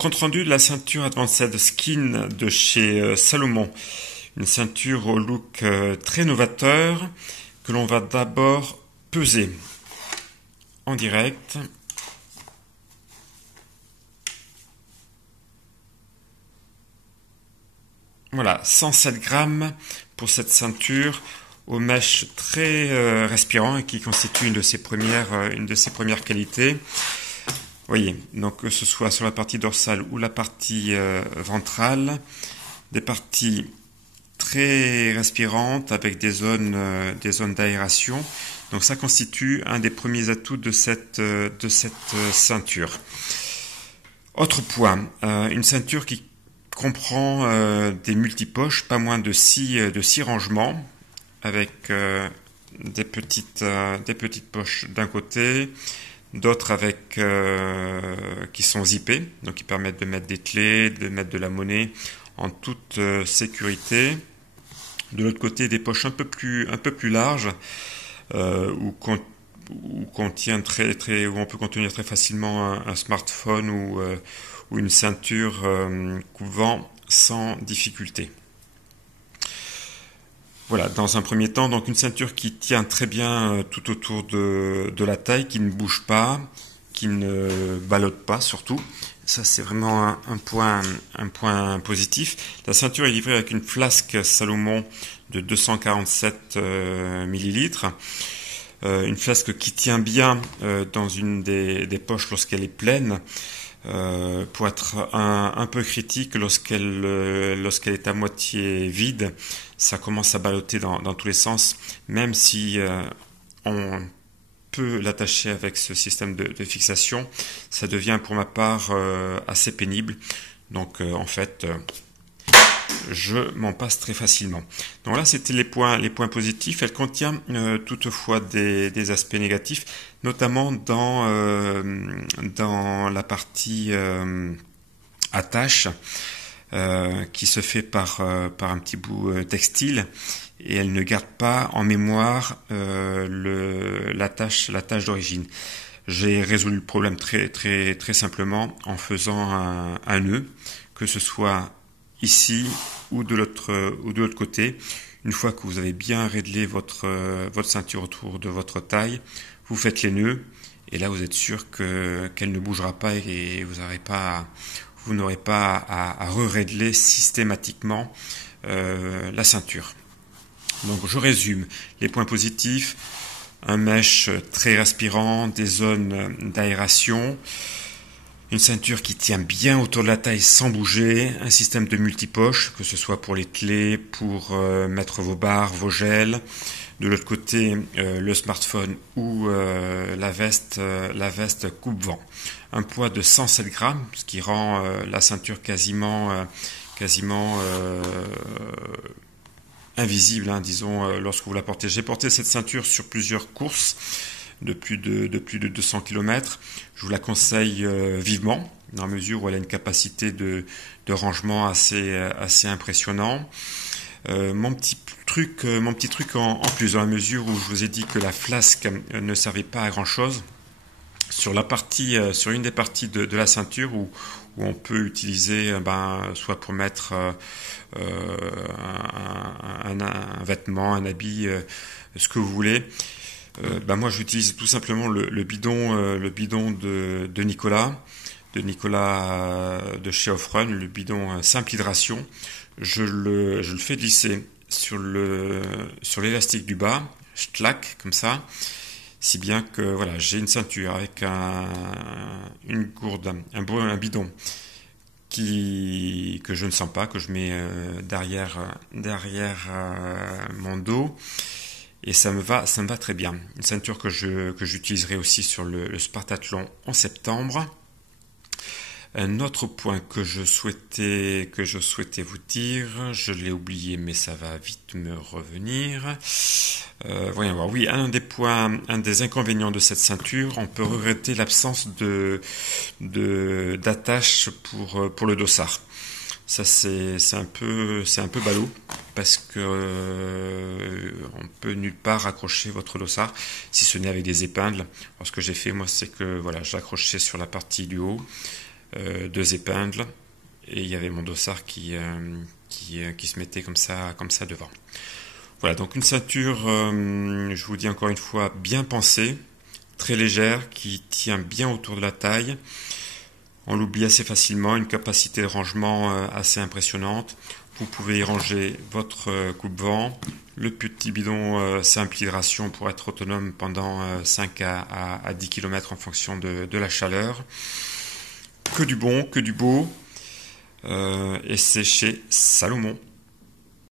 Compte rendu de la ceinture Advanced Skin de chez Salomon. Une ceinture au look très novateur que l'on va d'abord peser en direct. Voilà, 107 grammes pour cette ceinture aux mèches très respirant et qui constitue une de ses premières qualités. Vous voyez, donc que ce soit sur la partie dorsale ou la partie ventrale, des parties très respirantes avec des zones d'aération. Donc ça constitue un des premiers atouts de cette ceinture. Autre point, une ceinture qui comprend des multipoches, pas moins de 6 rangements, avec des petites poches d'un côté, d'autres avec qui sont zippées, donc qui permettent de mettre des clés, de mettre de la monnaie en toute sécurité. De l'autre côté, des poches un peu plus larges où on peut contenir très facilement un smartphone ou une ceinture coupe-vent sans difficulté. Voilà, dans un premier temps, donc une ceinture qui tient très bien tout autour de la taille, qui ne bouge pas, qui ne ballotte pas surtout. Ça, c'est vraiment un point positif. La ceinture est livrée avec une flasque Salomon de 247 millilitres. Une flasque qui tient bien dans une des poches lorsqu'elle est pleine. Pour être un peu critique, lorsqu'elle est à moitié vide, ça commence à ballotter dans tous les sens, même si on peut l'attacher avec ce système de fixation, ça devient pour ma part assez pénible. Donc en fait, je m'en passe très facilement. Donc là, c'était les points positifs. Elle contient toutefois des aspects négatifs, notamment dans la partie attache qui se fait par un petit bout textile, et elle ne garde pas en mémoire l'attache d'origine. J'ai résolu le problème très simplement en faisant un nœud, que ce soit ici ou de l'autre côté. Une fois que vous avez bien réglé votre ceinture autour de votre taille, vous faites les nœuds et là vous êtes sûr qu'elle ne bougera pas et vous n'aurez pas à re-régler systématiquement la ceinture. Donc je résume les points positifs: un mesh très respirant, des zones d'aération, une ceinture qui tient bien autour de la taille sans bouger, un système de multipoches, que ce soit pour les clés, pour mettre vos barres, vos gels. De l'autre côté, le smartphone ou la veste coupe-vent. Un poids de 107 grammes, ce qui rend la ceinture quasiment invisible, disons, lorsque vous la portez. J'ai porté cette ceinture sur plusieurs courses de plus de 200 km. Je vous la conseille vivement, dans la mesure où elle a une capacité de rangement assez impressionnant. Mon petit truc en plus, dans la mesure où je vous ai dit que la flasque ne servait pas à grand chose, sur une des parties de la ceinture où on peut utiliser soit pour mettre un vêtement, un habit, ce que vous voulez. Moi j'utilise tout simplement le bidon de Nicolas de chez Offrun, le bidon simple hydration. Je le fais glisser sur l'élastique du bas, je claque comme ça, si bien que voilà, j'ai une ceinture avec une gourde, un bidon que je ne sens pas, que je mets derrière mon dos, et ça me va très bien. Une ceinture que j'utiliserai aussi sur le Spartathlon en septembre. Un autre point que je souhaitais vous dire, je l'ai oublié, mais ça va vite me revenir. Voyons voir. Oui, un des inconvénients de cette ceinture, on peut regretter l'absence d'attache pour le dossard. Ça c'est un peu ballot, parce que on peut nulle part accrocher votre dossard, si ce n'est avec des épingles. Alors, ce que j'ai fait moi, c'est que voilà, je l'accrochais sur la partie du haut. 2 épingles, et il y avait mon dossard qui se mettait comme ça devant. Voilà, donc une ceinture, je vous dis encore une fois, bien pensée, très légère, qui tient bien autour de la taille. On l'oublie assez facilement, une capacité de rangement assez impressionnante. Vous pouvez y ranger votre coupe-vent, le petit bidon simple hydration pour être autonome pendant 5 à 10 km en fonction de la chaleur. Que du bon, que du beau. Et c'est chez Salomon.